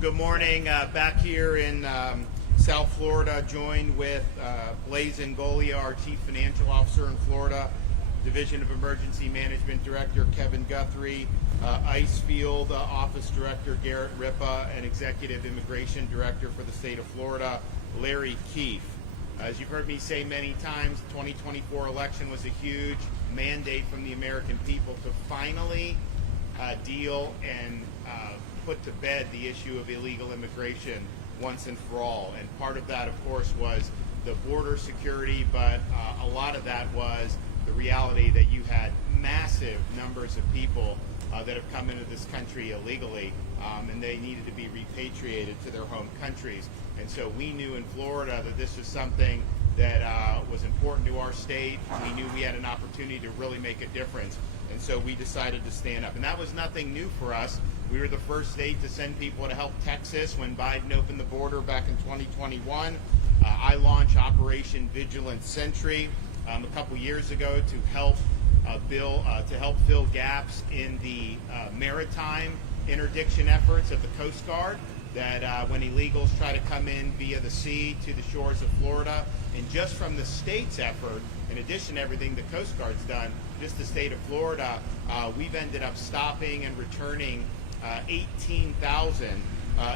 Good morning. Back here in South Florida, joined with Blaise Ngolia, our Chief Financial Officer in Florida, Division of Emergency Management Director Kevin Guthrie, ICE Field Office Director Garrett Ripa, and Executive Immigration Director for the state of Florida, Larry Keefe. As you've heard me say many times, the 2024 election was a huge mandate from the American people to finally deal and put to bed the issue of illegal immigration once and for all. And part of that, of course, was the border security, but a lot of that was the reality that you had massive numbers of people that have come into this country illegally, and they needed to be repatriated to their home countries. And so we knew in Florida that this was something that was important to our state. We knew we had an opportunity to really make a difference. And so we decided to stand up. And that was nothing new for us. We were the first state to send people to help Texas when Biden opened the border back in 2021. I launched Operation Vigilant Sentry a couple years ago to help fill gaps in the maritime interdiction efforts of the Coast Guard, that when illegals try to come in via the sea to the shores of Florida. And just from the state's effort, in addition to everything the Coast Guard's done, just the state of Florida, we've ended up stopping and returning 18,000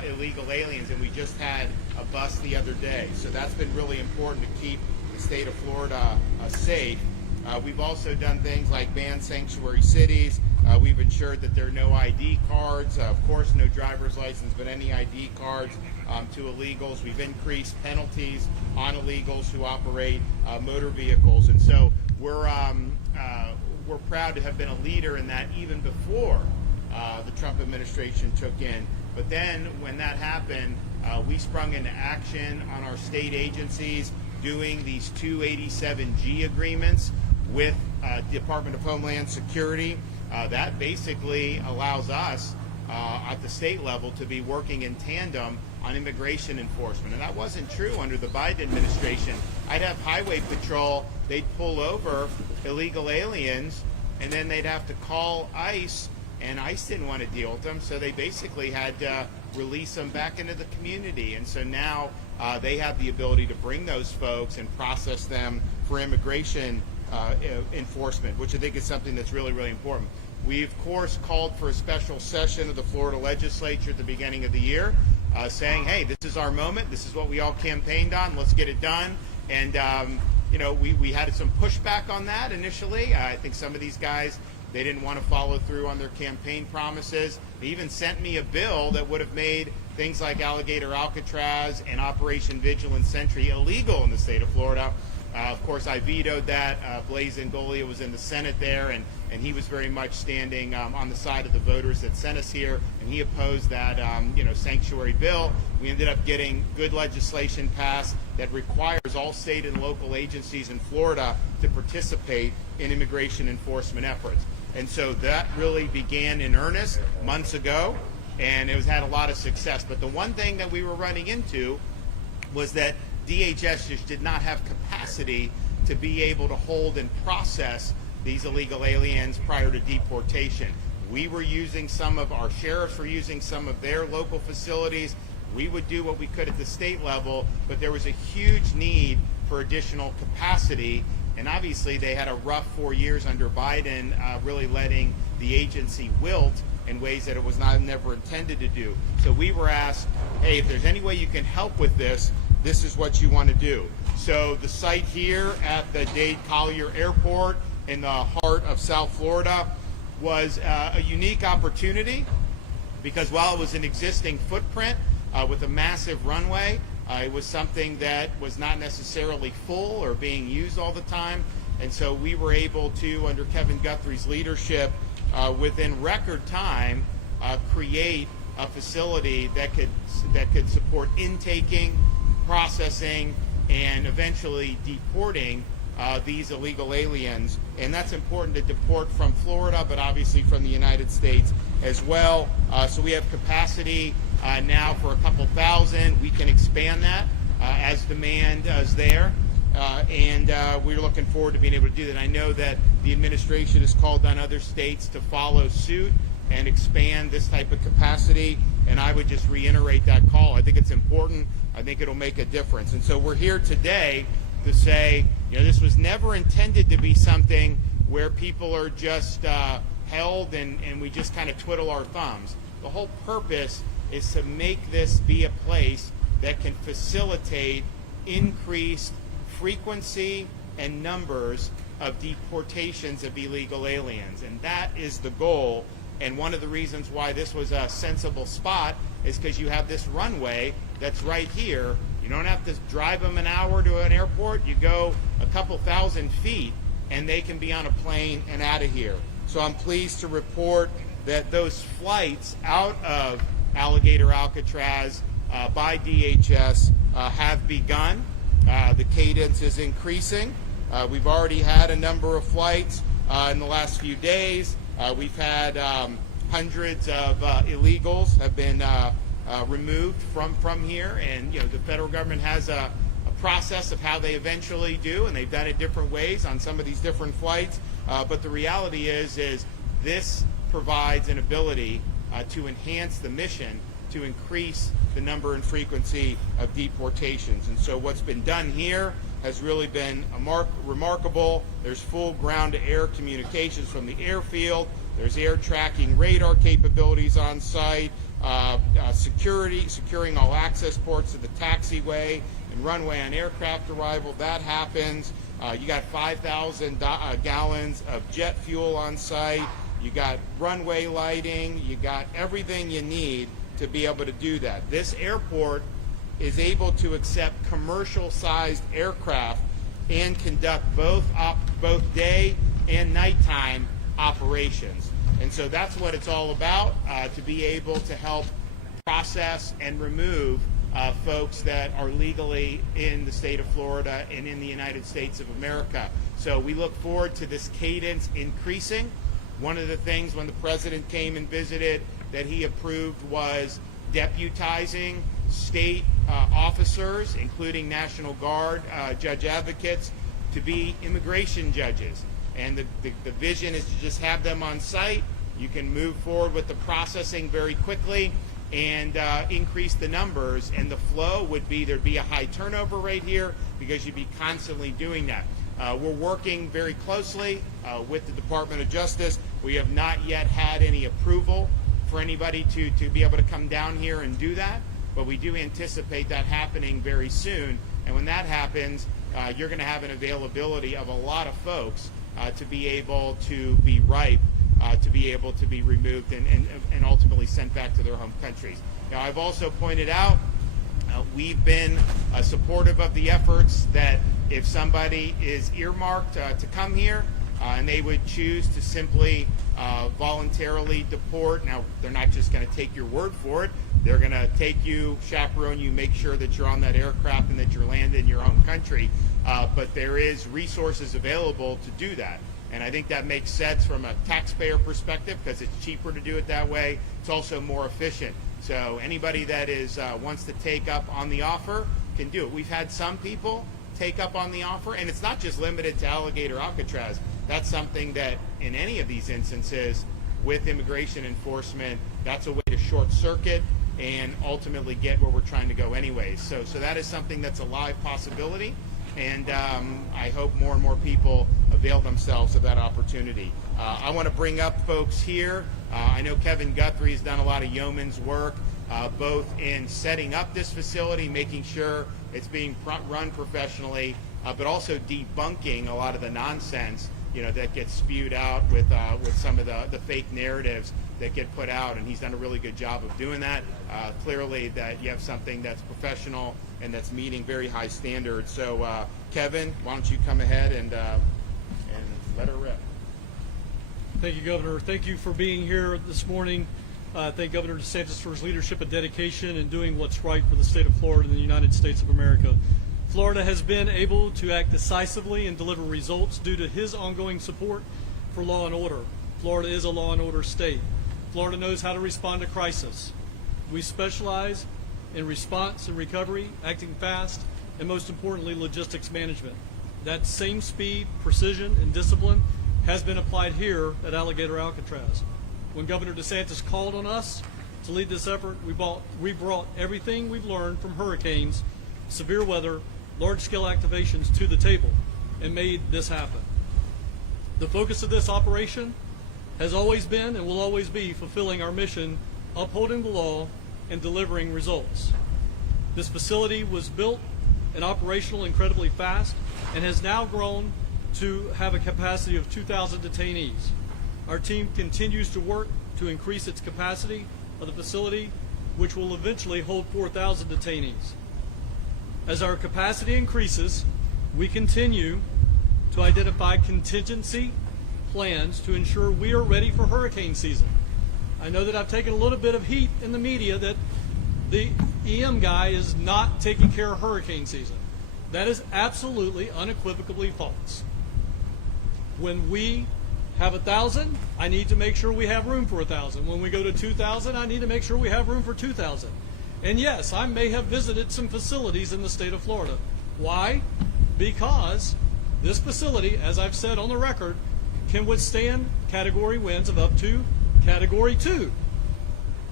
illegal aliens, and we just had a bust the other day. So that's been really important to keep the state of Florida safe. We've also done things like ban sanctuary cities. We've ensured that there are no ID cards, of course no driver's license, but any ID cards to illegals. We've increased penalties on illegals who operate motor vehicles. And so we're proud to have been a leader in that even before the Trump administration took in. But then when that happened, we sprung into action on our state agencies doing these 287G agreements with Department of Homeland Security. That basically allows us at the state level to be working in tandem on immigration enforcement. And that wasn't true under the Biden administration. I'd have Highway Patrol, they'd pull over illegal aliens, and then they'd have to call ICE, and ICE didn't want to deal with them, so they basically had to release them back into the community. And so now they have the ability to bring those folks and process them for immigration enforcement, which I think is something that's really, really important. We, of course, called for a special session of the Florida legislature at the beginning of the year, saying, hey, this is our moment. This is what we all campaigned on. Let's get it done. And, we had some pushback on that initially. I think some of these guys, they didn't want to follow through on their campaign promises. They even sent me a bill that would have made things like Alligator Alcatraz and Operation Vigilant Sentry illegal in the state of Florida. Of course, I vetoed that. Blaise Ngolia was in the Senate there, and he was very much standing on the side of the voters that sent us here, and he opposed that sanctuary bill. We ended up getting good legislation passed that requires all state and local agencies in Florida to participate in immigration enforcement efforts. And so that really began in earnest months ago, and it has had a lot of success. But the one thing that we were running into was that DHS just did not have capacity to be able to hold and process these illegal aliens prior to deportation. We were using our sheriffs were using some of their local facilities. We would do what we could at the state level, but there was a huge need for additional capacity. And obviously they had a rough 4 years under Biden, really letting the agency wilt in ways that it was never intended to do. So we were asked, hey, if there's any way you can help with this, this is what you want to do. So the site here at the Dade Collier Airport in the heart of South Florida was a unique opportunity because while it was an existing footprint with a massive runway, it was something that was not necessarily full or being used all the time. And so we were able to, under Kevin Guthrie's leadership, within record time, create a facility that could support intaking, processing, and eventually deporting these illegal aliens. And that's important to deport from Florida, but obviously from the United States as well. So we have capacity now for a couple thousand. We can expand that as demand is there. And we're looking forward to being able to do that. I know that the administration has called on other states to follow suit and expand this type of capacity. and I would just reiterate that call. I think it's important. I think it'll make a difference. And so we're here today to say, this was never intended to be something where people are just held and we just kind of twiddle our thumbs. The whole purpose is to make this be a place that can facilitate increased frequency and numbers of deportations of illegal aliens. And that is the goal. And one of the reasons why this was a sensible spot is because you have this runway that's right here. You don't have to drive them an hour to an airport. You go a couple thousand feet and they can be on a plane and out of here. So I'm pleased to report that those flights out of Alligator Alcatraz by DHS have begun. The cadence is increasing. We've already had a number of flights in the last few days. We've had hundreds of illegals have been removed from here, and the federal government has a process of how they eventually do, and they've done it different ways on some of these different flights. But the reality is this provides an ability to enhance the mission, to increase the number and frequency of deportations. And so what's been done here has really been remarkable. There's full ground-to-air communications from the airfield. There's air tracking radar capabilities on site, securing all access ports to the taxiway and runway on aircraft arrival. That happens. You got 5,000 gallons of jet fuel on site. You got runway lighting. You got everything you need to be able to do that. This airport is able to accept commercial-sized aircraft and conduct both day and nighttime operations. And so that's what it's all about, to be able to help process and remove folks that are legally in the state of Florida and in the United States of America. So we look forward to this cadence increasing. One of the things when the president came and visited that he approved was deputizing state officers, including National Guard judge advocates, to be immigration judges. And the vision is to just have them on site. You can move forward with the processing very quickly and increase the numbers. And the flow would be, there'd be a high turnover rate here because you'd be constantly doing that. We're working very closely with the Department of Justice. We have not yet had any approval for anybody to be able to come down here and do that, but we do anticipate that happening very soon. And when that happens, you're going to have an availability of a lot of folks to be able to be ripe, to be able to be removed and ultimately sent back to their home countries. Now, I've also pointed out we've been supportive of the efforts that if somebody is earmarked to come here and they would choose to simply voluntarily deport. Now, they're not just going to take your word for it. They're going to take you, chaperone you, make sure that you're on that aircraft and that you're landed in your own country. But there is resources available to do that. And I think that makes sense from a taxpayer perspective because it's cheaper to do it that way. It's also more efficient. So anybody that wants to take up on the offer can do it. We've had some people take up on the offer, and it's not just limited to Alligator Alcatraz. That's something that in any of these instances with immigration enforcement, that's a way to short circuit and ultimately get where we're trying to go anyways. So that is something that's a live possibility, and I hope more and more people avail themselves of that opportunity. I want to bring up folks here. I know Kevin Guthrie has done a lot of yeoman's work, both in setting up this facility, making sure it's being run professionally, but also debunking a lot of the nonsense that gets spewed out with some of the fake narratives that get put out, and he's done a really good job of doing that. Clearly that you have something that's professional and that's meeting very high standards. So Kevin, why don't you come ahead and let her rip. Thank you, Governor. Thank you for being here this morning. Thank Governor DeSantis for his leadership and dedication in doing what's right for the state of Florida and the United States of America. Florida has been able to act decisively and deliver results due to his ongoing support for law and order. Florida is a law and order state. Florida knows how to respond to crisis. We specialize in response and recovery, acting fast, and most importantly, logistics management. That same speed, precision, and discipline has been applied here at Alligator Alcatraz. When Governor DeSantis called on us to lead this effort, we brought everything we've learned from hurricanes, severe weather, large-scale activations to the table and made this happen. The focus of this operation has always been and will always be fulfilling our mission, upholding the law, and delivering results. This facility was built and operational incredibly fast and has now grown to have a capacity of 2,000 detainees. Our team continues to work to increase its capacity of the facility, which will eventually hold 4,000 detainees. As our capacity increases, we continue to identify contingency plans to ensure we are ready for hurricane season. I know that I've taken a little bit of heat in the media that the EM guy is not taking care of hurricane season. That is absolutely unequivocally false. When we have 1,000, I need to make sure we have room for 1,000. When we go to 2,000, I need to make sure we have room for 2,000. And yes, I may have visited some facilities in the state of Florida. Why? Because this facility, as I've said on the record, can withstand category winds of up to category 2.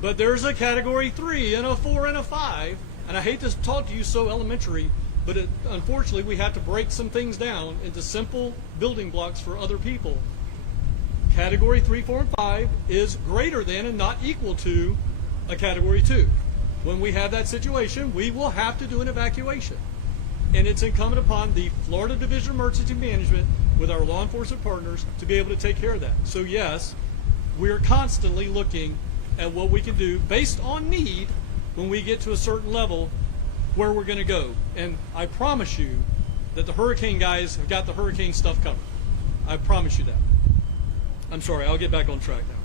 But there's a category 3 and a 4 and a 5. And I hate to talk to you so elementary, but unfortunately we have to break some things down into simple building blocks for other people. Category 3, 4, and 5 is greater than and not equal to a category 2. When we have that situation, we will have to do an evacuation. And it's incumbent upon the Florida Division of Emergency Management with our law enforcement partners to be able to take care of that. So yes, we're constantly looking at what we can do based on need when we get to a certain level where we're going to go. And I promise you that the hurricane guys have got the hurricane stuff covered. I promise you that. I'm sorry, I'll get back on track now.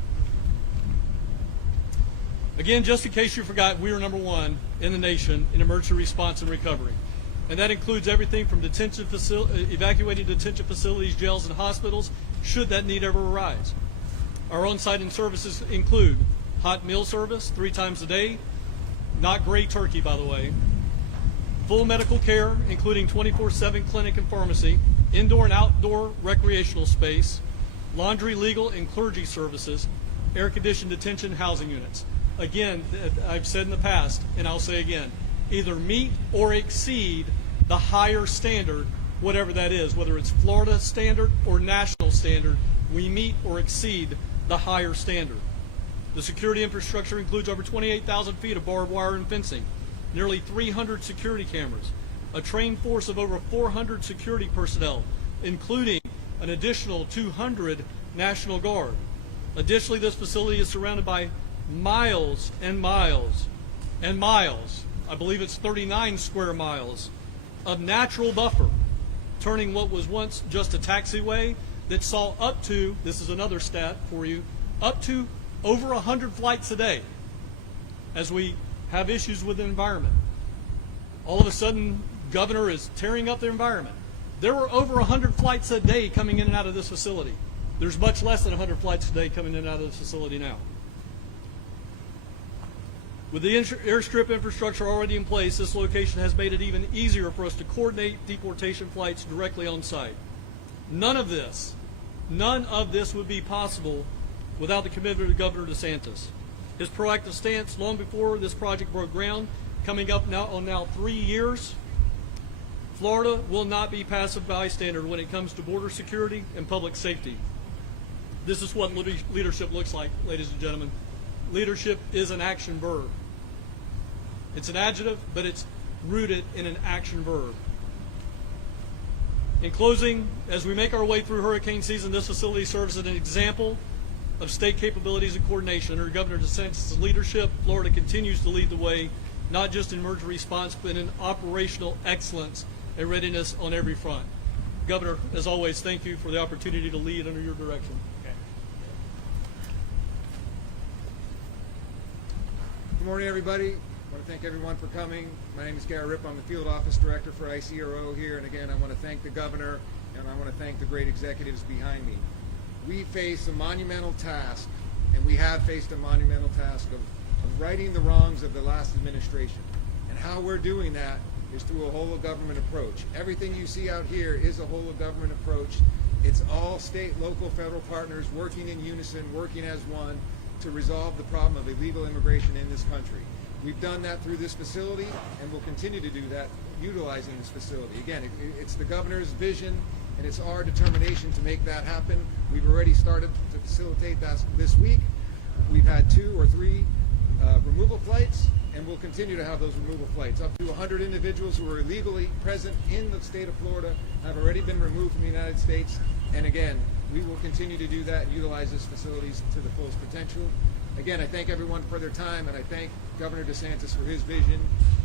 Again, just in case you forgot, we are #1 in the nation in emergency response and recovery. And that includes everything from evacuating detention facilities, jails, and hospitals, should that need ever arise. Our on-site and services include hot meal service 3 times a day, not gray turkey, by the way, full medical care, including 24/7 clinic and pharmacy, indoor and outdoor recreational space, laundry, legal, and clergy services, air-conditioned detention housing units. Again, I've said in the past, and I'll say again, either meet or exceed the higher standard, whatever that is, whether it's Florida standard or national standard, we meet or exceed the higher standard. The security infrastructure includes over 28,000 feet of barbed wire and fencing, nearly 300 security cameras, a trained force of over 400 security personnel, including an additional 200 National Guard. Additionally, this facility is surrounded by miles and miles and miles, I believe it's 39 square miles, of natural buffer, turning what was once just a taxiway that saw up to, this is another stat for you, up to over 100 flights a day as we have issues with the environment. All of a sudden, Governor is tearing up the environment. There were over 100 flights a day coming in and out of this facility. There's much less than 100 flights a day coming in and out of this facility now. With the airstrip infrastructure already in place, this location has made it even easier for us to coordinate deportation flights directly on site. None of this would be possible without the commitment of Governor DeSantis. His proactive stance long before this project broke ground, coming up now 3 years, Florida will not be passive bystander when it comes to border security and public safety. This is what leadership looks like, ladies and gentlemen. Leadership is an action verb. It's an adjective, but it's rooted in an action verb. In closing, as we make our way through hurricane season, this facility serves as an example of state capabilities and coordination. Under Governor DeSantis' leadership, Florida continues to lead the way, not just in emergency response, but in operational excellence and readiness on every front. Governor, as always, thank you for the opportunity to lead under your direction. Good morning, everybody. I want to thank everyone for coming. My name is Gary Ripp. I'm the Field Office Director for ICRO here. And again, I want to thank the Governor, and I want to thank the great executives behind me. We face a monumental task, and we have faced a monumental task of righting the wrongs of the last administration. And how we're doing that is through a whole-of-government approach. Everything you see out here is a whole-of-government approach. It's all state, local, federal partners working in unison, working as one. to resolve the problem of illegal immigration in this country. We've done that through this facility, and we'll continue to do that utilizing this facility. Again, it's the governor's vision, and it's our determination to make that happen. We've already started to facilitate that this week. We've had 2 or 3 removal flights, and we'll continue to have those removal flights. Up to 100 individuals who are illegally present in the state of Florida have already been removed from the United States. And again, we will continue to do that and utilize these facilities to the fullest potential. Again, I thank everyone for their time, and I thank Governor DeSantis for his vision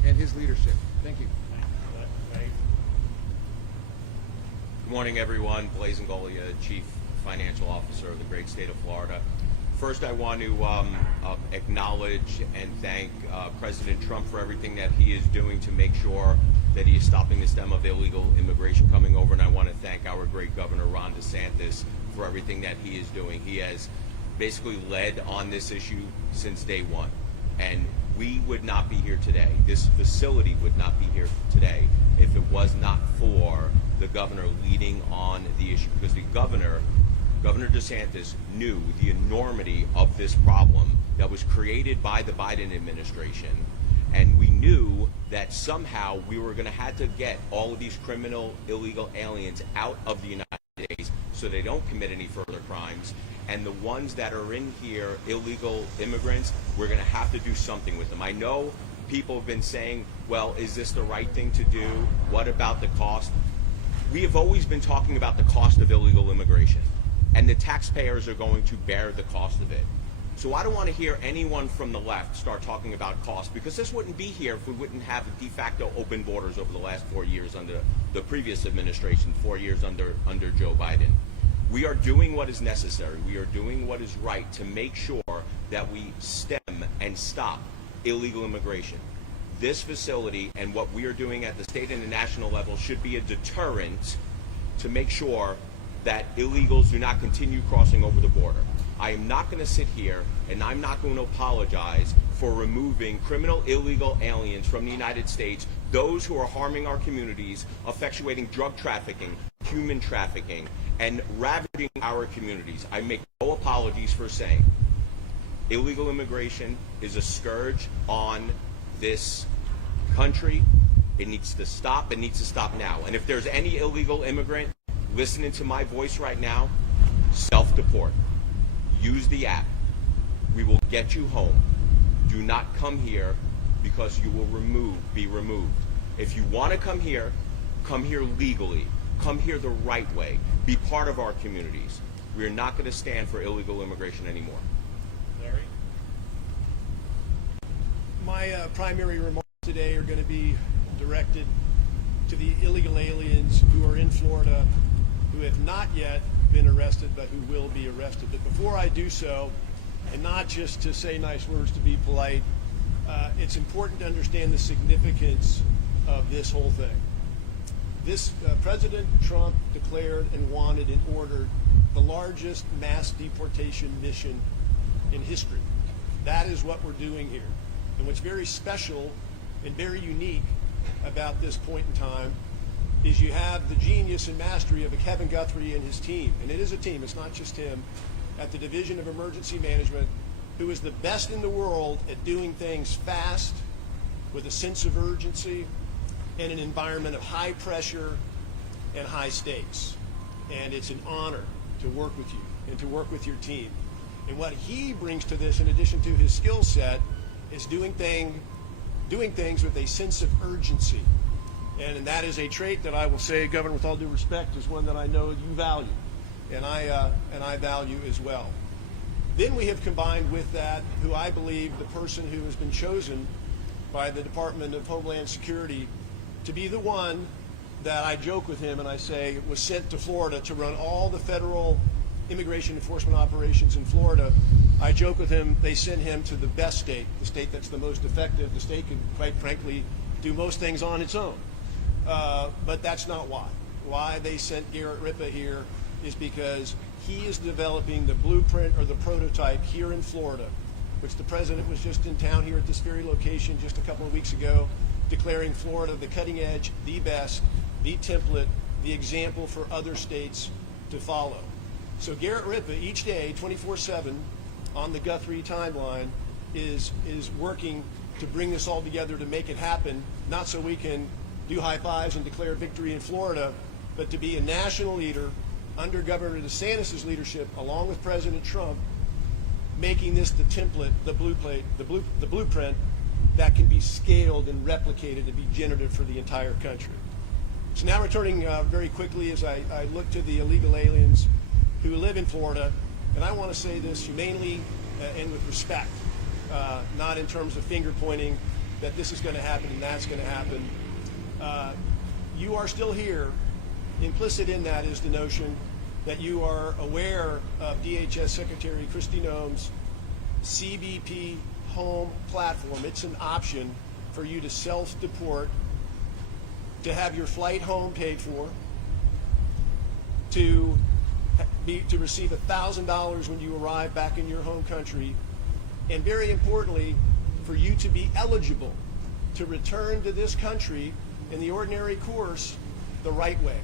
and his leadership. Thank you. Good morning, everyone. Blaise Ngolia, Chief Financial Officer of the great state of Florida. First, I want to acknowledge and thank President Trump for everything that he is doing to make sure that he is stopping the stem of illegal immigration coming over. And I want to thank our great Governor Ron DeSantis for everything that he is doing. He has basically led on this issue since day one. And we would not be here today. This facility would not be here today if it was not for the governor leading on the issue. Because the Governor DeSantis knew the enormity of this problem that was created by the Biden administration. And we knew that somehow we were going to have to get all of these criminal, illegal aliens out of the United States so they don't commit any further crimes. And the ones that are in here, illegal immigrants, we're going to have to do something with them. I know people have been saying, well, is this the right thing to do? What about the cost? We have always been talking about the cost of illegal immigration, and the taxpayers are going to bear the cost of it. So I don't want to hear anyone from the left start talking about cost, because this wouldn't be here if we wouldn't have de facto open borders over the last 4 years under the previous administration, 4 years under Joe Biden. We are doing what is necessary. We are doing what is right to make sure that we stem and stop illegal immigration. This facility and what we are doing at the state and the national level should be a deterrent to make sure that illegals do not continue crossing over the border. I am not going to sit here and I'm not going to apologize for removing criminal illegal aliens from the United States, those who are harming our communities, effectuating drug trafficking, human trafficking, and ravaging our communities. I make no apologies for saying illegal immigration is a scourge on this country. It needs to stop. It needs to stop now. And if there's any illegal immigrant listening to my voice right now, self-deport. Use the app. We will get you home. Do not come here because you will be removed. If you want to come here legally. Come here the right way. Be part of our communities. We are not going to stand for illegal immigration anymore. Larry? My primary remarks today are going to be directed to the illegal aliens who are in Florida who have not yet been arrested but who will be arrested. But before I do so, and not just to say nice words to be polite, it's important to understand the significance of this whole thing. President Trump declared and wanted and ordered the largest mass deportation mission in history. That is what we're doing here. And what's very special and very unique about this point in time is you have the genius and mastery of a Kevin Guthrie and his team, and it is a team, it's not just him, at the Division of Emergency Management, who is the best in the world at doing things fast, with a sense of urgency, in an environment of high pressure and high stakes. And it's an honor to work with you and to work with your team. And what he brings to this, in addition to his skill set, is doing things with a sense of urgency. And that is a trait that I will say, Governor, with all due respect, is one that I know you value, and I value as well. Then we have combined with that, who I believe the person who has been chosen by the Department of Homeland Security to be the one that I joke with him and I say was sent to Florida to run all the federal immigration enforcement operations in Florida. I joke with him, they sent him to the best state, the state that's the most effective, the state can, quite frankly, do most things on its own. But that's not why. Why they sent Garrett Ripa here is because he is developing the blueprint or the prototype here in Florida, which the president was just in town here at this very location just a couple of weeks ago, declaring Florida the cutting edge, the best, the template, the example for other states to follow. So Garrett Ripa each day, 24/7, on the Guthrie timeline is working to bring this all together to make it happen, not so we can do high fives and declare victory in Florida, but to be a national leader under Governor DeSantis' leadership, along with President Trump, making this the template, the blueprint that can be scaled and replicated and be generative for the entire country. So now returning very quickly as I look to the illegal aliens who live in Florida, and I want to say this humanely and with respect, not in terms of finger pointing that this is going to happen and that's going to happen. You are still here. Implicit in that is the notion that you are aware of DHS Secretary Kristi Noem's CBP home platform. It's an option for you to self-deport, to have your flight home paid for, to receive $1,000 when you arrive back in your home country, and very importantly, for you to be eligible to return to this country in the ordinary course the right way,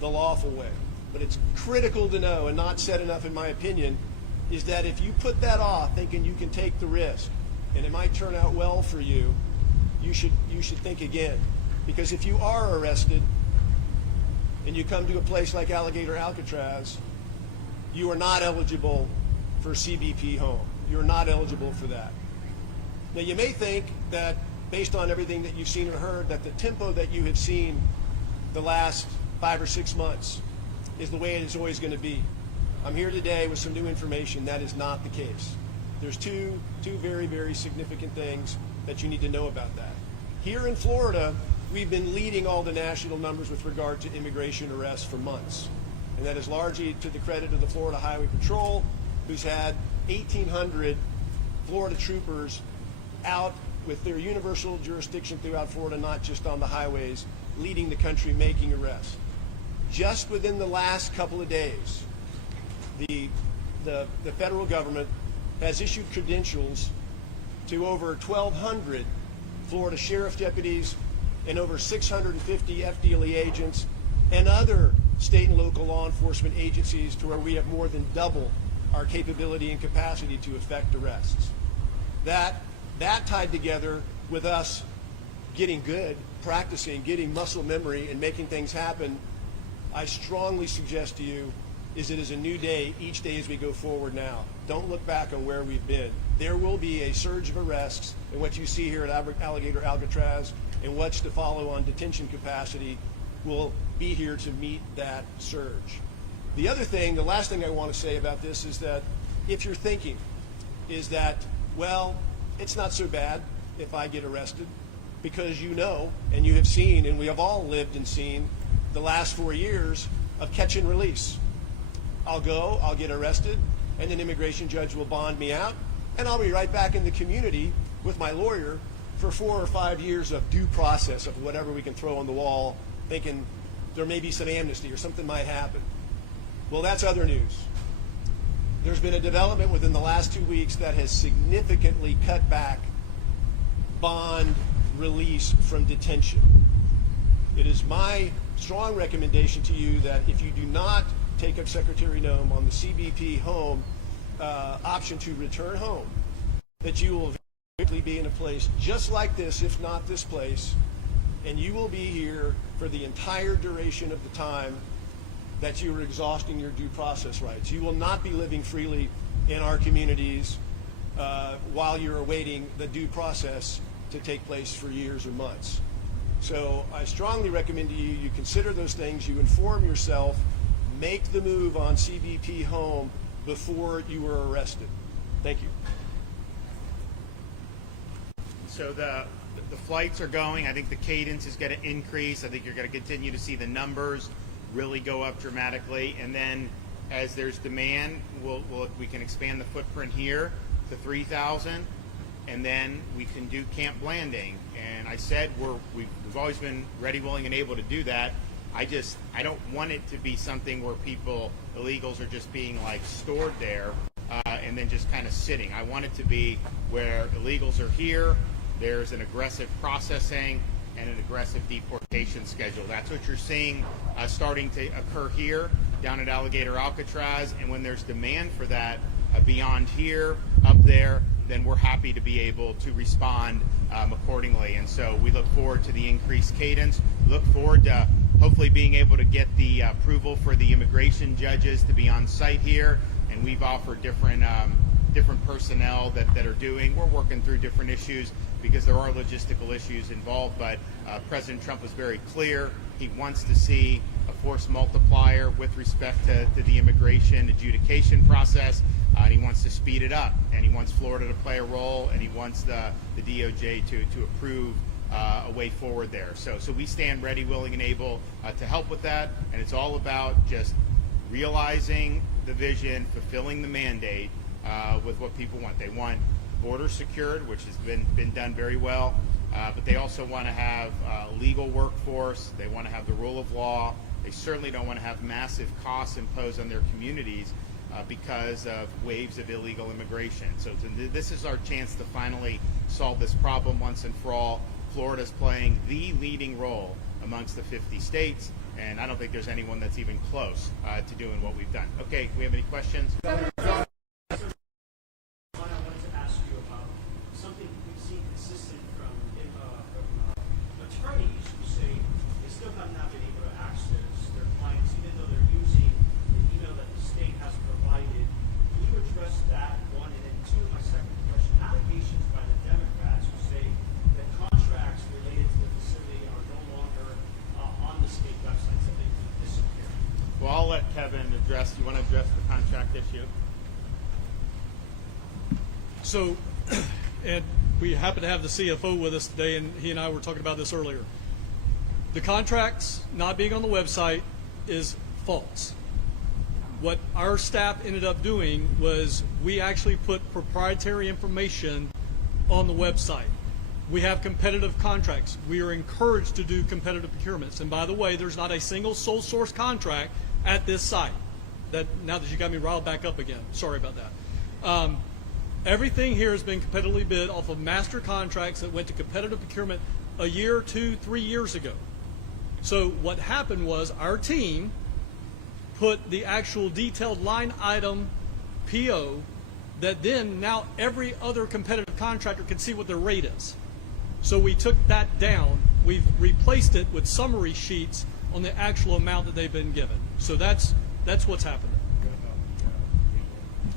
the lawful way. But it's critical to know, and not said enough in my opinion, is that if you put that off thinking you can take the risk and it might turn out well for you, you should think again. Because if you are arrested and you come to a place like Alligator Alcatraz, you are not eligible for CBP home. You're not eligible for that. Now you may think that based on everything that you've seen or heard, that the tempo that you have seen the last 5 or 6 months is the way it is always going to be. I'm here today with some new information. That is not the case. There's two very, very significant things that you need to know about that. Here in Florida, we've been leading all the national numbers with regard to immigration arrests for months. And that is largely to the credit of the Florida Highway Patrol, who's had 1,800 Florida troopers out with their universal jurisdiction throughout Florida, not just on the highways, leading the country making arrests. Just within the last couple of days, the federal government has issued credentials to over 1,200 Florida sheriff deputies and over 650 FDLE agents and other state and local law enforcement agencies, to where we have more than double our capability and capacity to effect arrests. That tied together with us getting good, practicing, getting muscle memory and making things happen, I strongly suggest to you is it is a new day each day as we go forward now. Don't look back on where we've been. There will be a surge of arrests, and what you see here at Alligator Alcatraz and what's to follow on detention capacity will be here to meet that surge. The other thing, the last thing I want to say about this is that if you're thinking is that, well, it's not so bad if I get arrested, because you know, and you have seen, and we have all lived and seen the last 4 years of catch and release. I'll go, I'll get arrested, and an immigration judge will bond me out, and I'll be right back in the community with my lawyer for 4 or 5 years of due process of whatever we can throw on the wall, thinking there may be some amnesty or something might happen. Well, that's other news. There's been a development within the last 2 weeks that has significantly cut back bond release from detention. It is my strong recommendation to you that if you do not take up Secretary Noem on the CBP home option to return home, that you will quickly be in a place just like this, if not this place, and you will be here for the entire duration of the time that you are exhausting your due process rights. You will not be living freely in our communities while you're awaiting the due process to take place for years or months. So I strongly recommend to you, you consider those things, you inform yourself, make the move on CBP home before you are arrested. Thank you. So the flights are going. I think the cadence is going to increase. I think you're going to continue to see the numbers really go up dramatically. And then as there's demand, we can expand the footprint here to 3,000. And then we can do Camp Blanding. And I said we've always been ready, willing, and able to do that. I don't want it to be something where illegals are just being like stored there and then just kind of sitting. I want it to be where illegals are here, there's an aggressive processing and an aggressive deportation schedule. That's what you're seeing starting to occur here down at Alligator Alcatraz. And when there's demand for that, beyond here, up there, then we're happy to be able to respond accordingly. And so we look forward to the increased cadence, look forward to hopefully being able to get the approval for the immigration judges to be on site here. And we've offered different personnel that are doing. We're working through different issues because there are logistical issues involved, but President Trump was very clear. He wants to see a force multiplier with respect to the immigration adjudication process, and he wants to speed it up, and he wants Florida to play a role, and he wants the DOJ to approve a way forward there. So we stand ready, willing, and able to help with that, and it's all about just realizing the vision, fulfilling the mandate with what people want. They want borders secured, which has been done very well, but they also want to have a legal workforce. They want to have the rule of law. They certainly don't want to have massive costs imposed on their communities because of waves of illegal immigration. So this is our chance to finally solve this problem once and for all. Florida's playing the leading role amongst the 50 states, and I don't think there's anyone that's even close to doing what we've done. Okay, we have any questions? Attorneys who say they still have not been able to access their clients, even though they're using the email that the state has provided. Can you address that, one? And then two, my second question, allegations by the Democrats who say that contracts related to the facility are no longer on the state website, so they can disappear. Well, I'll let Kevin address. You want to address the contract issue? So, and we happen to have the CFO with us today, and he and I were talking about this earlier. The contracts not being on the website is false. What our staff ended up doing was we actually put proprietary information on the website. We have competitive contracts. We are encouraged to do competitive procurements. And by the way, there's not a single sole source contract at this site. Now that you got me riled back up again, sorry about that. Everything here has been competitively bid off of master contracts that went to competitive procurement a year, 2, 3 years ago. So what happened was our team put the actual detailed line item PO that then now every other competitive contractor can see what their rate is. So we took that down. We've replaced it with summary sheets on the actual amount that they've been given. So that's what's happened.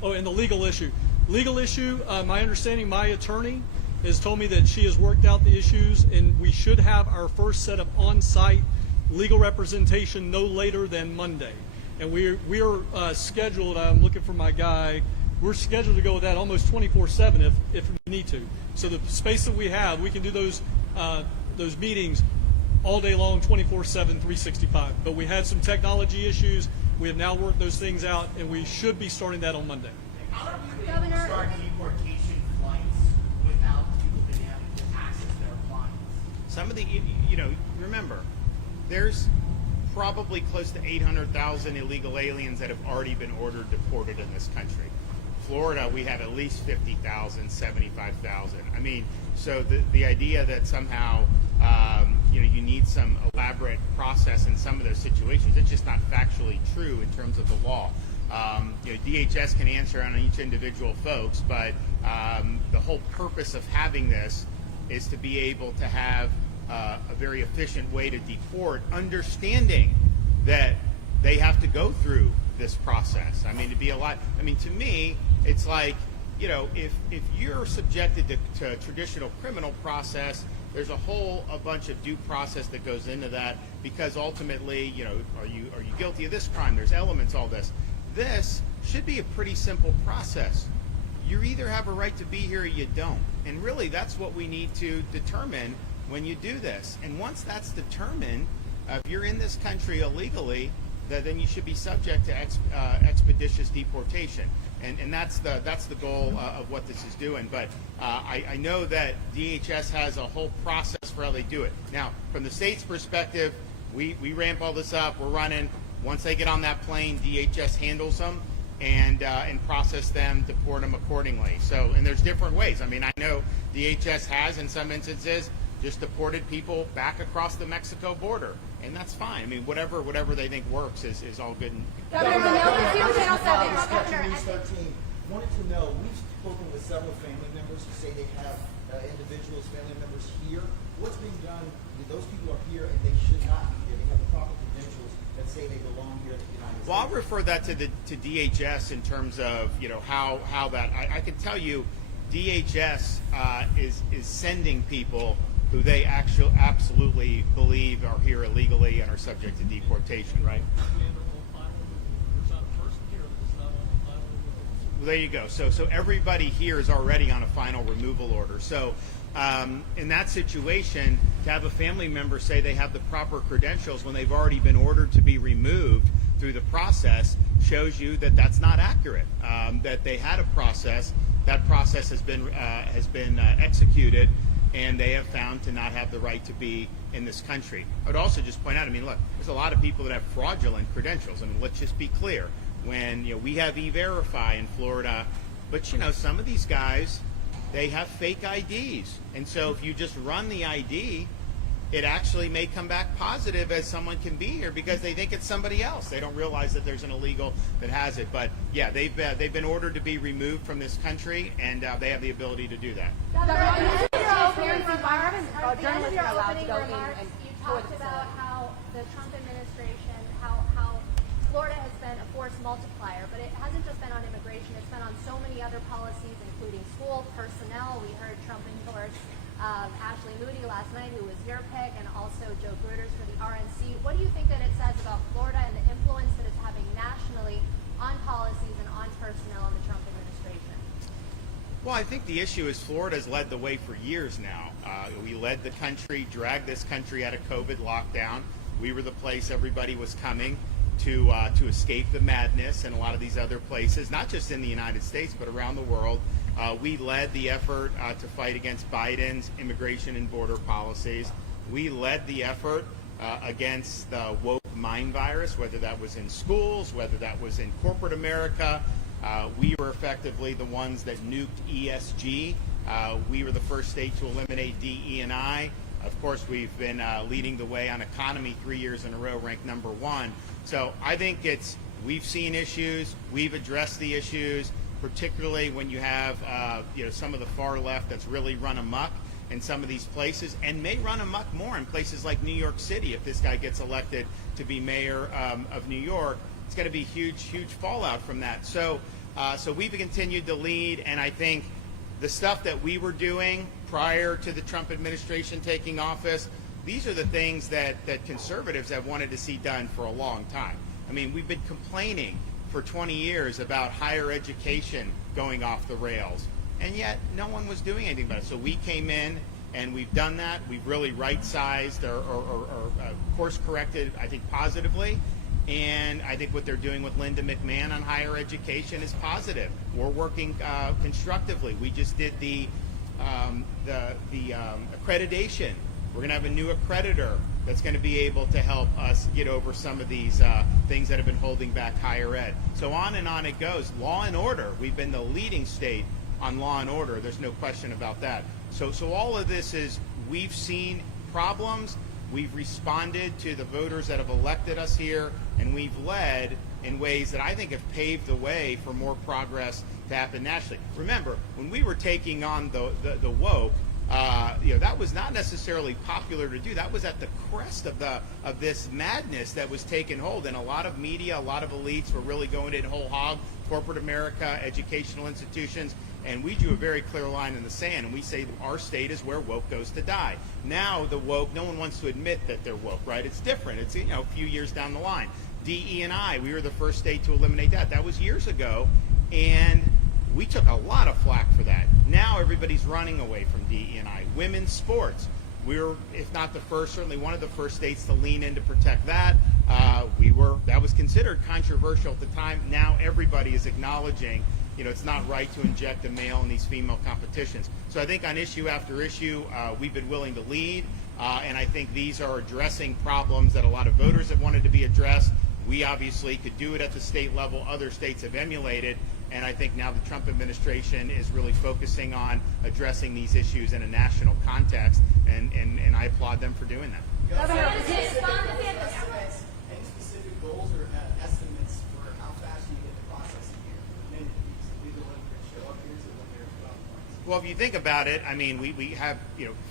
Oh, and the legal issue. Legal issue, my understanding, my attorney has told me that she has worked out the issues, and we should have our first set of on-site legal representation no later than Monday. And we are scheduled, I'm looking for my guy, we're scheduled to go with that almost 24/7 if we need to. So the space that we have, we can do those meetings all day long, 24/7, 365. But we had some technology issues. We have now worked those things out, and we should be starting that on Monday. Governor, start deportation flights without people being able to access their clients. Some of the, remember, there's probably close to 800,000 illegal aliens that have already been ordered deported in this country. Florida, we have at least 50,000, 75,000. I mean, so the idea that somehow, you need some elaborate process in some of those situations, it's just not factually true in terms of the law. DHS can answer on each individual folks, but the whole purpose of having this is to be able to have a very efficient way to deport, understanding that they have to go through this process. I mean, to me, it's like, if you're subjected to traditional criminal process, there's a bunch of due process that goes into that, because ultimately, are you guilty of this crime? There's elements, all this. This should be a pretty simple process. You either have a right to be here or you don't. And really, that's what we need to determine when you do this. And once that's determined, if you're in this country illegally, then you should be subject to expeditious deportation. And that's the goal of what this is doing. But I know that DHS has a whole process for how they do it. Now, from the state's perspective, we ramp all this up. We're running. Once they get on that plane, DHS handles them and process them, deport them accordingly. So, and there's different ways. I mean, I know DHS has, in some instances, just deported people back across the Mexico border, and that's fine. I mean, whatever they think works is all good. Governor, Channel 7. Governor, News 13 wanted to know, we've spoken with several family members who say they have individuals, family members here. What's being done? Those people are here and they should not be here. They have the proper credentials that say they belong here in the United States. Well, I'll refer that to DHS in terms of how that. I can tell you, DHS is sending people who they absolutely believe are here illegally and are subject to deportation. Right. Well, there you go. So everybody here is already on a final removal order. So in that situation, to have a family member say they have the proper credentials when they've already been ordered to be removed through the process shows you that that's not accurate. That they had a process. That process has been executed, and they have found to not have the right to be in this country. I would also just point out, I mean, look, there's a lot of people that have fraudulent credentials. I mean, let's just be clear. When we have E-Verify in Florida, but some of these guys, they have fake IDs, and so if you just run the ID, it actually may come back positive as someone can be here because they think it's somebody else. They don't realize that there's an illegal that has it. But yeah, they've been ordered to be removed from this country, and they have the ability to do that. At the end of your opening remarks, you talked about how the Trump administration, how Florida has been a force multiplier, but it hasn't just been on immigration, it's been on so many other policies, including school, personnel. We heard Trump endorse Ashley Moody last night, who was your pick, and also Joe Gruters for the RNC. What do you think that it says about Florida and the influence that it's having nationally on policies and on personnel in the Trump administration? Well, I think the issue is Florida's led the way for years now. We led the country, dragged this country out of COVID lockdown. We were the place everybody was coming to escape the madness in a lot of these other places, not just in the United States, but around the world. We led the effort to fight against Biden's immigration and border policies. We led the effort against the woke mind virus, whether that was in schools, whether that was in corporate America. We were effectively the ones that nuked ESG. We were the first state to eliminate DE&I. Of course, we've been leading the way on economy 3 years in a row, ranked #1. So I think we've seen issues, we've addressed the issues, particularly when you have some of the far left that's really run amok in some of these places, and may run amok more in places like New York City if this guy gets elected to be mayor of New York. It's going to be huge fallout from that. So we've continued to lead, and I think the stuff that we were doing prior to the Trump administration taking office, these are the things that conservatives have wanted to see done for a long time. I mean, we've been complaining for 20 years about higher education going off the rails, and yet no one was doing anything about it. So we came in and we've done that. We've really right-sized or course-corrected, I think, positively. And I think what they're doing with Linda McMahon on higher education is positive. We're working constructively. We just did the accreditation. We're going to have a new accreditor that's going to be able to help us get over some of these things that have been holding back higher ed. So on it goes. Law and order. We've been the leading state on law and order. There's no question about that. So all of this is, we've seen problems. We've responded to the voters that have elected us here, and we've led in ways that I think have paved the way for more progress to happen nationally. Remember, when we were taking on the woke, that was not necessarily popular to do. That was at the crest of this madness that was taking hold, and a lot of media, a lot of elites were really going in whole hog. Corporate America, educational institutions, and we drew a very clear line in the sand, and we say our state is where woke goes to die. Now the woke, no one wants to admit that they're woke, right? It's different. It's a few years down the line. DE&I, we were the first state to eliminate that. That was years ago, and we took a lot of flack for that. Now everybody's running away from DE&I. Women's sports, we were, if not the first, certainly one of the first states to lean in to protect that. That was considered controversial at the time. Now everybody is acknowledging, it's not right to inject a male in these female competitions. So I think on issue after issue, we've been willing to lead, and I think these are addressing problems that a lot of voters have wanted to be addressed. We obviously could do it at the state level. Other states have emulated, and I think now the Trump administration is really focusing on addressing these issues in a national context, and I applaud them for doing that. Any specific goals or estimates for how fast you get the processing here? Legal Well, if you think about it, I mean, we have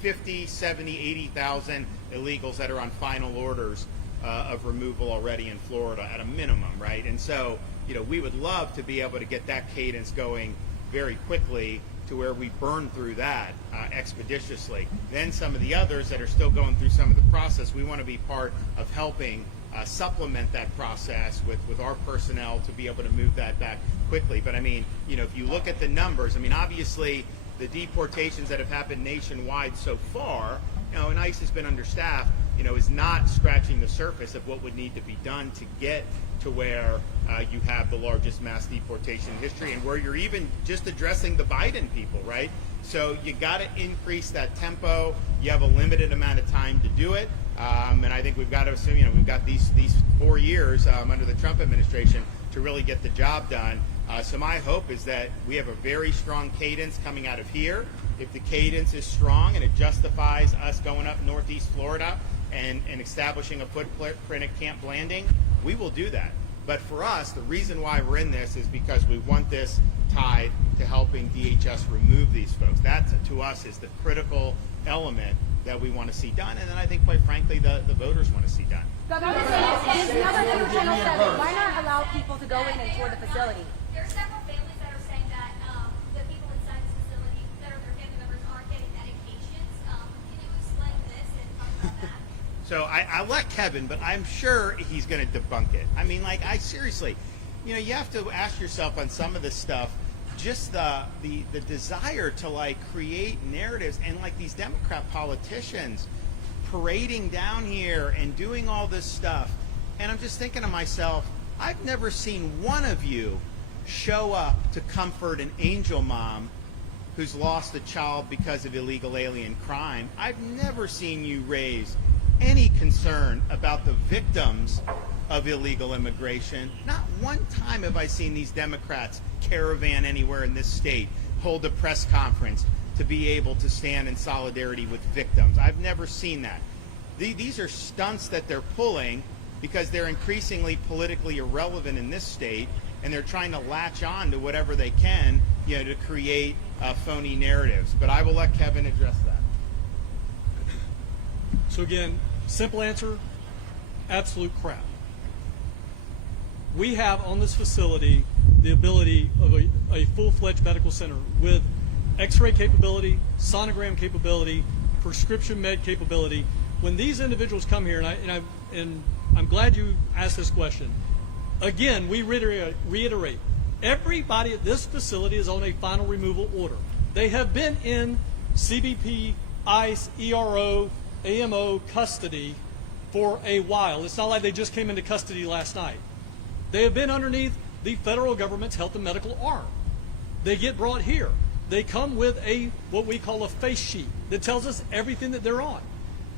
50, 70, 80,000 illegals that are on final orders of removal already in Florida at a minimum, right? And so, we would love to be able to get that cadence going very quickly to where we burn through that expeditiously. Then some of the others that are still going through some of the process, we want to be part of helping supplement that process with our personnel to be able to move that back quickly. But I mean, if you look at the numbers, I mean, obviously the deportations that have happened nationwide so far, and ICE has been understaffed, is not scratching the surface of what would need to be done to get to where you have the largest mass deportation in history, and where you're even just addressing the Biden people, right? So you got to increase that tempo. You have a limited amount of time to do it, and I think we've got to assume, we've got these 4 years under the Trump administration to really get the job done. So my hope is that we have a very strong cadence coming out of here. If the cadence is strong and it justifies us going up Northeast Florida and establishing a footprint at Camp Blanding, we will do that. But for us, the reason why we're in this is because we want this tied to helping DHS remove these folks. That, to us, is the critical element that we want to see done, and then I think, quite frankly, the voters want to see done. Governor DeSantis, another channel said, why not allow people to go in and tour the facility? There are several families that are saying that the people inside this facility that are their family members aren't getting medications. Can you explain this and talk about that? So I let Kevin, but I'm sure he's going to debunk it. I mean, I seriously, you have to ask yourself on some of this stuff, just the desire to create narratives, and these Democrat politicians parading down here and doing all this stuff. And I'm just thinking to myself, I've never seen one of you show up to comfort an angel mom who's lost a child because of illegal alien crime. I've never seen you raise any concern about the victims of illegal immigration. Not one time have I seen these Democrats caravan anywhere in this state, hold a press conference to be able to stand in solidarity with victims. I've never seen that. These are stunts that they're pulling because they're increasingly politically irrelevant in this state, and they're trying to latch on to whatever they can, to create phony narratives. But I will let Kevin address that. So again, simple answer, absolute crap. We have on this facility the ability of a full-fledged medical center with x-ray capability, sonogram capability, prescription med capability. When these individuals come here, and I'm glad you asked this question, again, we reiterate, everybody at this facility is on a final removal order. They have been in CBP, ICE, ERO, AMO custody for a while. It's not like they just came into custody last night. They have been underneath the federal government's health and medical arm. They get brought here. They come with what we call a face sheet that tells us everything that they're on.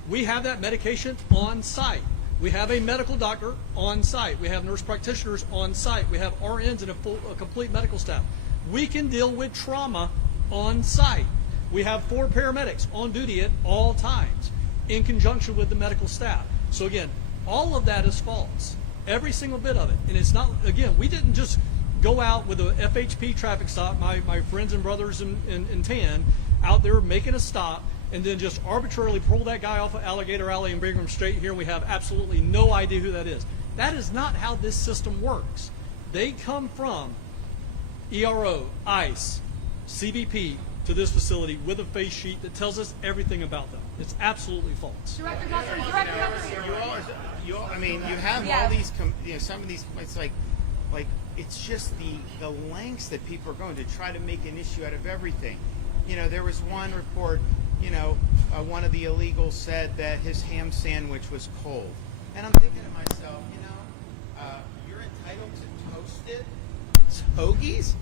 We have that medication on site. We have a medical doctor on site. We have nurse practitioners on site. We have RNs and a complete medical staff. We can deal with trauma on site. We have 4 paramedics on duty at all times in conjunction with the medical staff. So again, all of that is false. Every single bit of it. And it's not, again, we didn't just go out with a FHP traffic stop, my friends and brothers in tan, out there making a stop, and then just arbitrarily pull that guy off of Alligator Alley and bring him straight here, and we have absolutely no idea who that is. That is not how this system works. They come from ERO, ICE, CBP to this facility with a face sheet that tells us everything about them. It's absolutely false. Director Guthrie, You have all these, some of these, it's like it's just the lengths that people are going to try to make an issue out of everything. There was one report, one of the illegals said that his ham sandwich was cold. And I'm thinking to myself, you're entitled to toasted hoagies?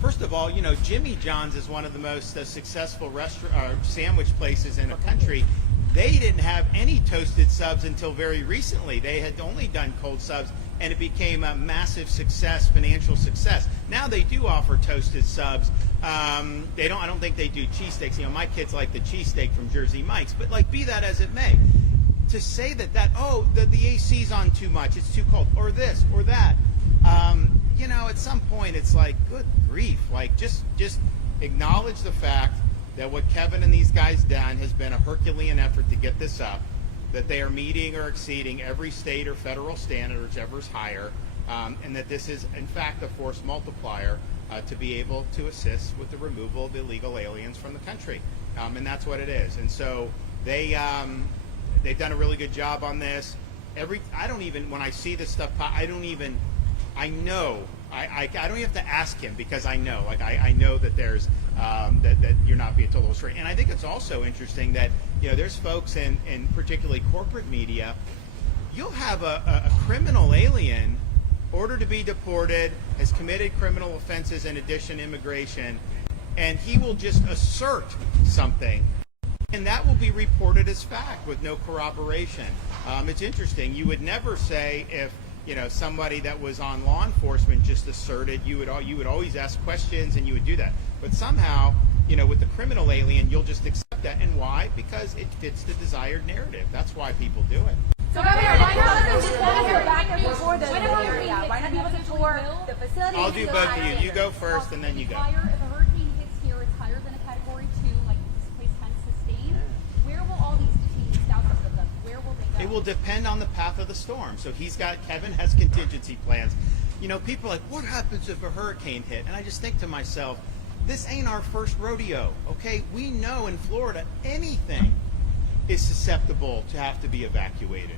First of all, Jimmy John's is one of the most successful sandwich places in the country. They didn't have any toasted subs until very recently. They had only done cold subs, and it became a massive success, financial success. Now they do offer toasted subs. I don't think they do cheesesteaks. My kids like the cheesesteak from Jersey Mike's, but be that as it may, to say that the AC's on too much, it's too cold, or this or that. At some point it's like, good grief, just acknowledge the fact that what Kevin and these guys done has been a Herculean effort to get this up, that they are meeting or exceeding every state or federal standard, whichever's higher, and that this is, in fact, a force multiplier to be able to assist with the removal of illegal aliens from the country. And that's what it is. And so they've done a really good job on this. I don't even, when I see this stuff, I don't even have to ask him, because I know, I know that there's, that you're not being told straight. And I think it's also interesting that, there's folks in particularly corporate media, you'll have a criminal alien ordered to be deported, has committed criminal offenses in addition to immigration, and he will just assert something, and that will be reported as fact with no corroboration. It's interesting. You would never say if somebody that was on law enforcement just asserted. You would always ask questions, and you would do that. But somehow, with the criminal alien, you'll just accept that. And why? Because it fits the desired narrative. That's why people do it. So Governor, why not go back and before the area? Why not be able to tour the facility? I'll do both of you. You go first, and then you go. If a hurricane hits here, it's higher than a Category 2, like this place can sustain. Where will all these detainees, thousands of them, where will they go? It will depend on the path of the storm. So Kevin has contingency plans. People are like, what happens if a hurricane hit? And I just think to myself, this ain't our first rodeo, okay? We know in Florida anything is susceptible to have to be evacuated.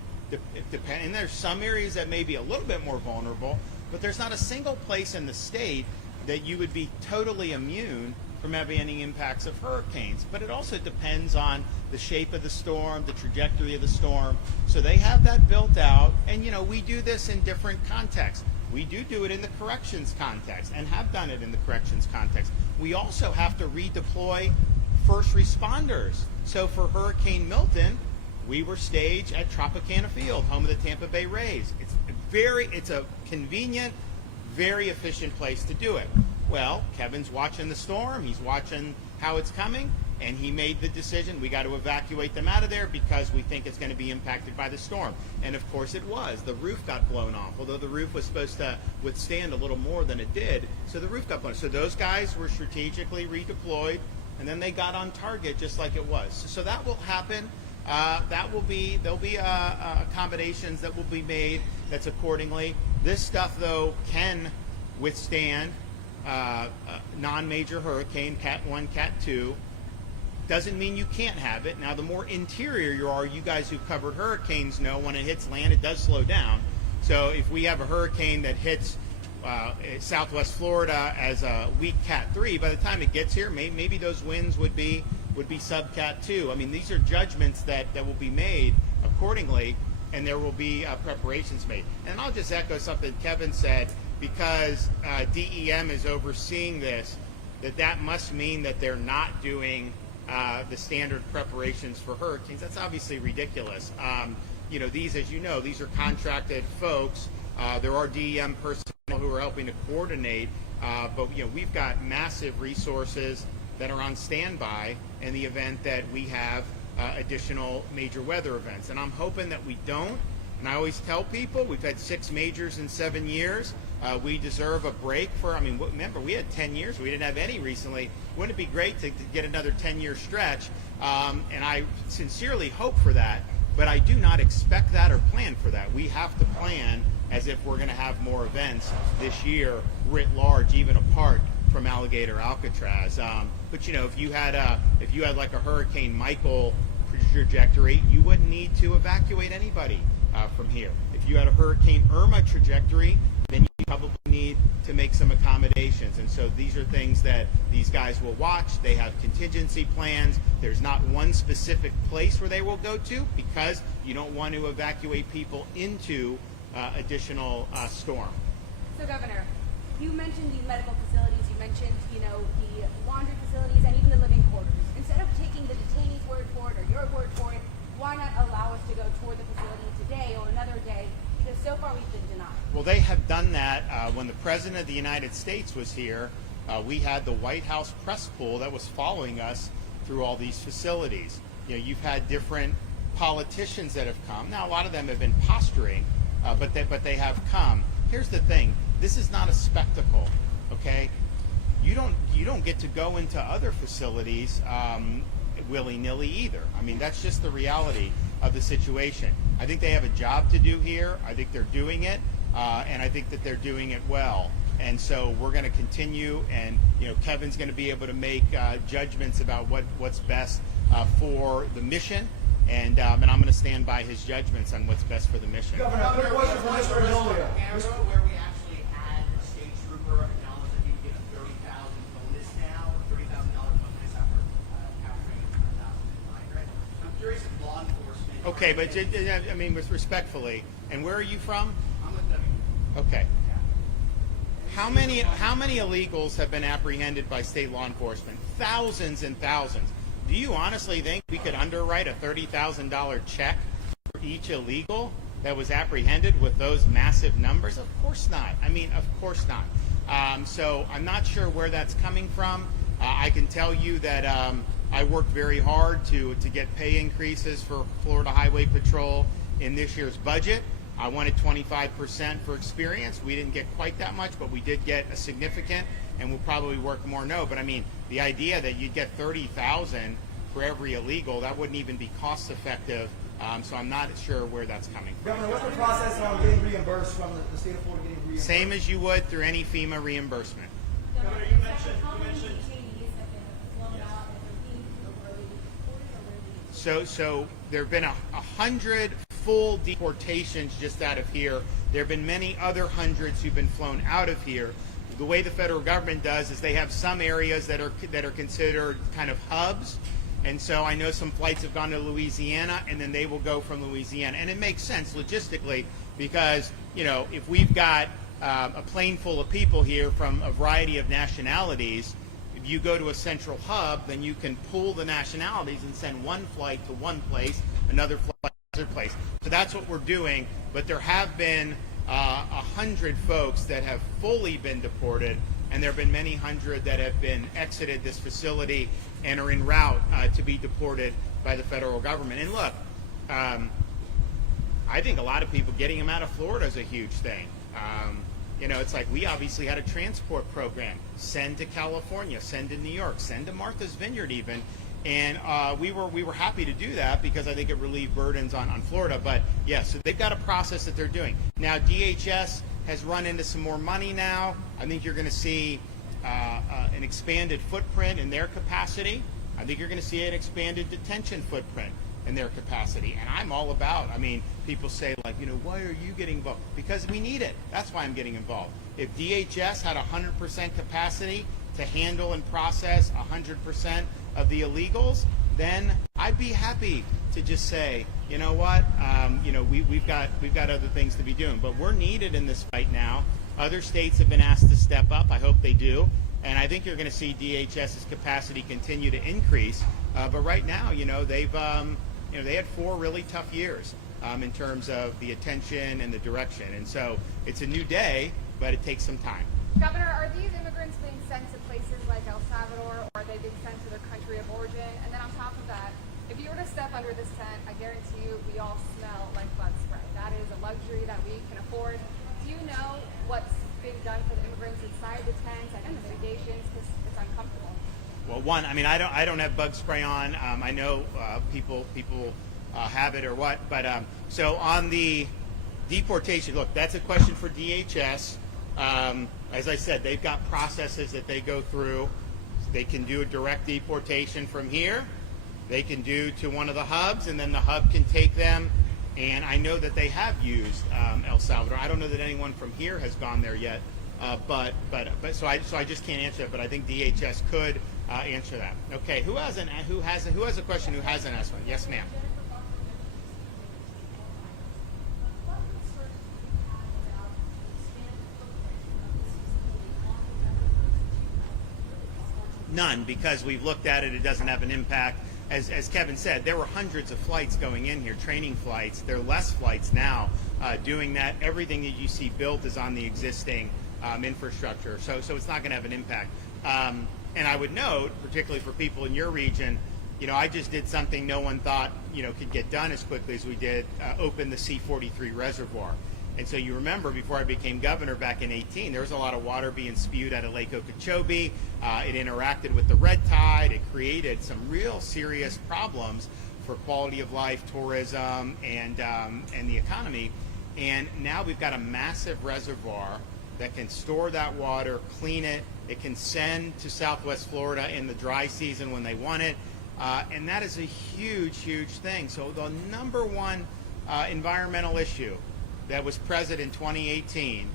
And there's some areas that may be a little bit more vulnerable, but there's not a single place in the state that you would be totally immune from having any impacts of hurricanes. But it also depends on the shape of the storm, the trajectory of the storm. So they have that built out, and we do this in different contexts. We do it in the corrections context, and have done it in the corrections context. We also have to redeploy first responders. So for Hurricane Milton, we were staged at Tropicana Field, home of the Tampa Bay Rays. It's a convenient, very efficient place to do it. Well, Kevin's watching the storm. He's watching how it's coming, and he made the decision, we got to evacuate them out of there because we think it's going to be impacted by the storm. And of course it was. The roof got blown off, although the roof was supposed to withstand a little more than it did. So the roof got blown. So those guys were strategically redeployed, and then they got on target just like it was. So that will happen. There'll be accommodations that will be made that's accordingly. This stuff, though, can withstand non-major hurricane, Cat 1, Cat 2. Doesn't mean you can't have it. Now, the more interior you are, you guys who've covered hurricanes know when it hits land, it does slow down. So if we have a hurricane that hits Southwest Florida as a weak Cat 3, by the time it gets here, maybe those winds would be sub-Cat 2. I mean, these are judgments that will be made accordingly, and there will be preparations made. And I'll just echo something Kevin said, because DEM is overseeing this, that must mean that they're not doing the standard preparations for hurricanes. That's obviously ridiculous. These, as you know, these are contracted folks. There are DEM personnel who are helping to coordinate, but we've got massive resources that are on standby in the event that we have additional major weather events. And I'm hoping that we don't. And I always tell people, we've had 6 majors in 7 years. We deserve a break remember, we had 10 years. We didn't have any recently. Wouldn't it be great to get another 10-year stretch? And I sincerely hope for that, but I do not expect that or plan for that. We have to plan as if we're going to have more events this year, writ large, even apart from Alligator Alcatraz. But if you had like a Hurricane Michael trajectory, you wouldn't need to evacuate anybody from here. If you had a Hurricane Irma trajectory, then you probably need to make some accommodations. And so these are things that these guys will watch. They have contingency plans. There's not one specific place where they will go to, because you don't want to evacuate people into additional storm. So Governor, you mentioned the medical facilities, you mentioned, the laundry facilities, and even the living quarters. Instead of taking the detainees' word for it or your word for it, why not allow us to go tour the facility today or another day? Because so far we've been denied. Well, they have done that. When the President of the United States was here, we had the White House press pool that was following us through all these facilities. You've had different politicians that have come. Now, a lot of them have been posturing, but they have come. Here's the thing. This is not a spectacle, okay? you don't get to go into other facilities willy-nilly either. I mean, that's just the reality of the situation. I think they have a job to do here. I think they're doing it, and I think that they're doing it well. And so we're going to continue, and Kevin's going to be able to make judgments about what's best for the mission, and I'm going to stand by his judgments on what's best for the mission. Governor, quick question for Mr. Nolia. Where we actually had a state trooper acknowledge that he would get a $30,000 bonus now, $30,000 bonus after capturing 1,900. I'm curious if law enforcement. Okay, but I mean, with respectfully, and where are you from? I'm with W. Okay. How many illegals have been apprehended by state law enforcement? Thousands and thousands. Do you honestly think we could underwrite a $30,000 check for each illegal that was apprehended with those massive numbers? Of course not. I mean, of course not. So I'm not sure where that's coming from. I can tell you that I worked very hard to get pay increases for Florida Highway Patrol in this year's budget. I wanted 25% for experience. We didn't get quite that much, but we did get a significant, and we'll probably work more. No, but I mean, the idea that you'd get $30,000 for every illegal, that wouldn't even be cost effective. So I'm not sure where that's coming from. Governor, what's the process on getting reimbursed from the state of Florida getting reimbursed? Same as you would through any FEMA reimbursement. Governor, you mentioned. So there have been 100 full deportations just out of here. There have been many other hundreds who've been flown out of here. The way the federal government does is they have some areas that are considered kind of hubs. And so I know some flights have gone to Louisiana, and then they will go from Louisiana. And it makes sense logistically because, if we've got a plane full of people here from a variety of nationalities, if you go to a central hub, then you can pool the nationalities and send one flight to one place, another flight to another place. So that's what we're doing. But there have been 100 folks that have fully been deported, and there have been many hundred that have been exited this facility and are en route to be deported by the federal government. And look, I think a lot of people getting them out of Florida is a huge thing. It's like we obviously had a transport program, send to California, send to New York, send to Martha's Vineyard even. And we were happy to do that because I think it relieved burdens on Florida. But yeah, so they've got a process that they're doing. Now DHS has run into some more money now. I think you're going to see an expanded footprint in their capacity. I think you're going to see an expanded detention footprint in their capacity. And I'm all about, people say like, why are you getting involved? Because we need it. That's why I'm getting involved. If DHS had 100% capacity to handle and process 100% of the illegals, then I'd be happy to just say, you know what, we've got other things to be doing. But we're needed in this fight now. Other states have been asked to step up. I hope they do. And I think you're going to see DHS's capacity continue to increase. But right now, they've they had 4 really tough years in terms of the attention and the direction. And so it's a new day, but it takes some time. Governor, are these immigrants being sent to places like El Salvador, or are they being sent to their country of origin? And then on top of that, if you were to step under this tent, I guarantee you we all smell like bug spray. That is a luxury that we can afford. Do you know what's being done for the immigrants inside the tents and the mitigations? Because it's uncomfortable. Well, one, I don't have bug spray on. I know people have it or what, but so on the deportation, look, that's a question for DHS. As I said, they've got processes that they go through. They can do a direct deportation from here. They can do to one of the hubs, and then the hub can take them. And I know that they have used El Salvador. I don't know that anyone from here has gone there yet, but so I just can't answer it. But I think DHS could answer that. Okay, who has a question? Who hasn't asked one? Yes, ma'am. None, because we've looked at it. It doesn't have an impact. As Kevin said, there were hundreds of flights going in here, training flights. There are less flights now doing that. Everything that you see built is on the existing infrastructure, so it's not going to have an impact. And I would note, particularly for people in your region, I just did something no one thought could get done as quickly as we did, open the C-43 reservoir. And so you remember before I became governor back in 18, there was a lot of water being spewed out of Lake Okeechobee. It interacted with the red tide. It created some real serious problems for quality of life, tourism, and the economy. And now we've got a massive reservoir that can store that water, clean it. It can send to Southwest Florida in the dry season when they want it. And that is a huge, huge thing. So the number one environmental issue that was present in 2018,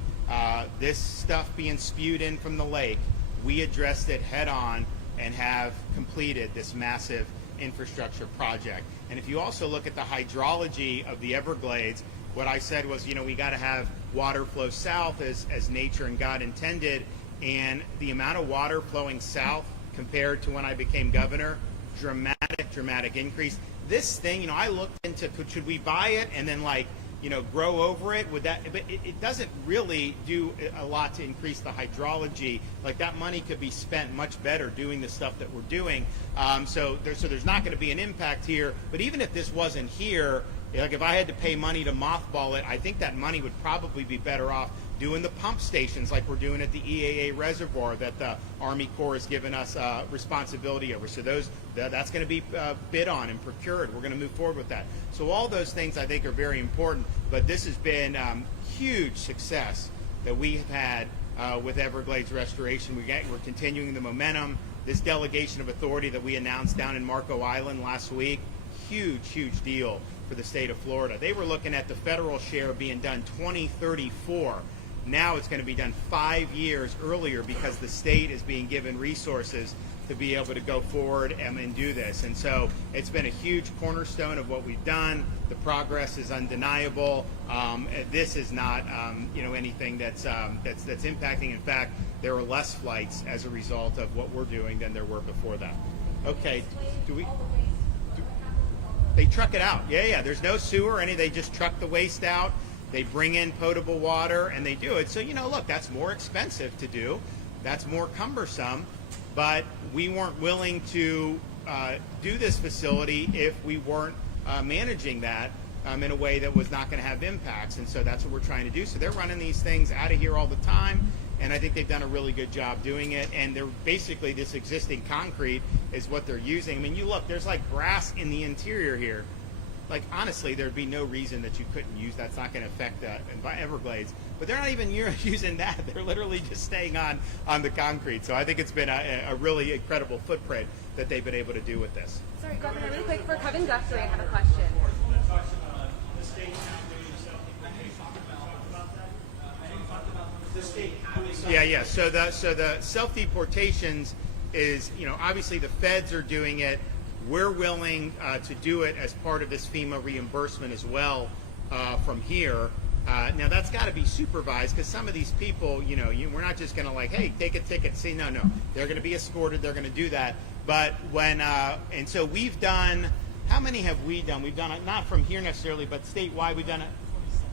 this stuff being spewed in from the lake, we addressed it head on and have completed this massive infrastructure project. And if you also look at the hydrology of the Everglades, what I said was, we got to have water flow south as nature and God intended. And the amount of water flowing south compared to when I became governor, dramatic increase. This thing, I looked into, should we buy it and then grow over it? Would that? But it doesn't really do a lot to increase the hydrology. That money could be spent much better doing the stuff that we're doing. So there's not going to be an impact here. But even if this wasn't here, if I had to pay money to mothball it, I think that money would probably be better off doing the pump stations like we're doing at the EAA reservoir that the Army Corps has given us responsibility over. So that's going to be bid on and procured. We're going to move forward with that. So all those things I think are very important, but this has been huge success that we have had with Everglades restoration. We're continuing the momentum. This delegation of authority that we announced down in Marco Island last week, huge deal for the state of Florida. They were looking at the federal share being done 2034. Now it's going to be done 5 years earlier because the state is being given resources to be able to go forward and do this. And so it's been a huge cornerstone of what we've done. The progress is undeniable. This is not anything that's impacting. In fact, there are less flights as a result of what we're doing than there were before that. Okay, they truck it out. Yeah. There's no sewer or any. They just truck the waste out. They bring in potable water and they do it. So, look, that's more expensive to do. That's more cumbersome. But we weren't willing to do this facility if we weren't managing that in a way that was not going to have impacts. And so that's what we're trying to do. So they're running these things out of here all the time. And I think they've done a really good job doing it. And they're basically, this existing concrete is what they're using. I mean, you look, there's grass in the interior here. Honestly, there'd be no reason that you couldn't use that. It's not going to affect Everglades. But they're not even using that. They're literally just staying on the concrete. So I think it's been a really incredible footprint that they've been able to do with this. Sorry, Governor, really quick for Kevin Guthrie, I have a question. The state Yeah. So the self-deportations is, obviously the feds are doing it. We're willing to do it as part of this FEMA reimbursement as well from here. Now that's got to be supervised because some of these people, we're not just going to hey, take a ticket. See, no, they're going to be escorted. They're going to do that. But when and so we've done. How many have we done? We've done it not from here necessarily, but statewide. We've done it.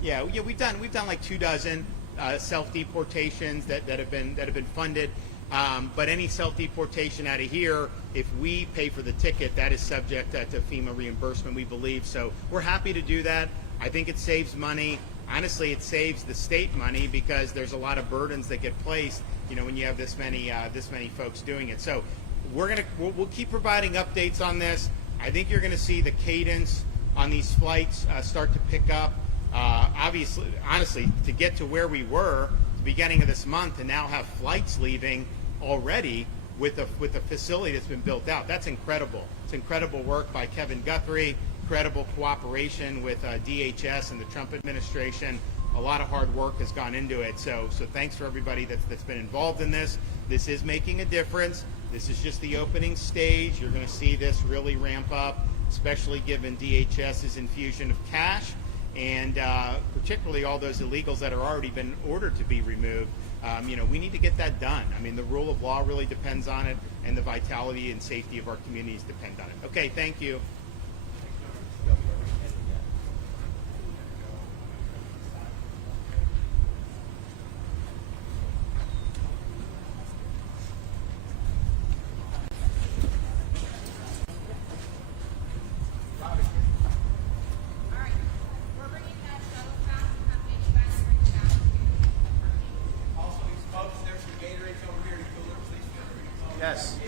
Yeah. We've done 24 self-deportations that have been funded. But any self-deportation out of here, if we pay for the ticket, that is subject to FEMA reimbursement, we believe. So we're happy to do that. I think it saves money. Honestly, it saves the state money because there's a lot of burdens that get placed, when you have this many folks doing it. So we'll keep providing updates on this. I think you're going to see the cadence on these flights start to pick up. Obviously, honestly, to get to where we were at the beginning of this month and now have flights leaving already with a facility that's been built out, that's incredible. It's incredible work by Kevin Guthrie, incredible cooperation with DHS and the Trump administration. A lot of hard work has gone into it. So thanks for everybody that's been involved in this. This is making a difference. This is just the opening stage. You're going to see this really ramp up, especially given DHS's infusion of cash and particularly all those illegals that are already been ordered to be removed. We need to get that done. I mean, the rule of law really depends on it, and the vitality and safety of our communities depend on it. Okay, thank you. Yes.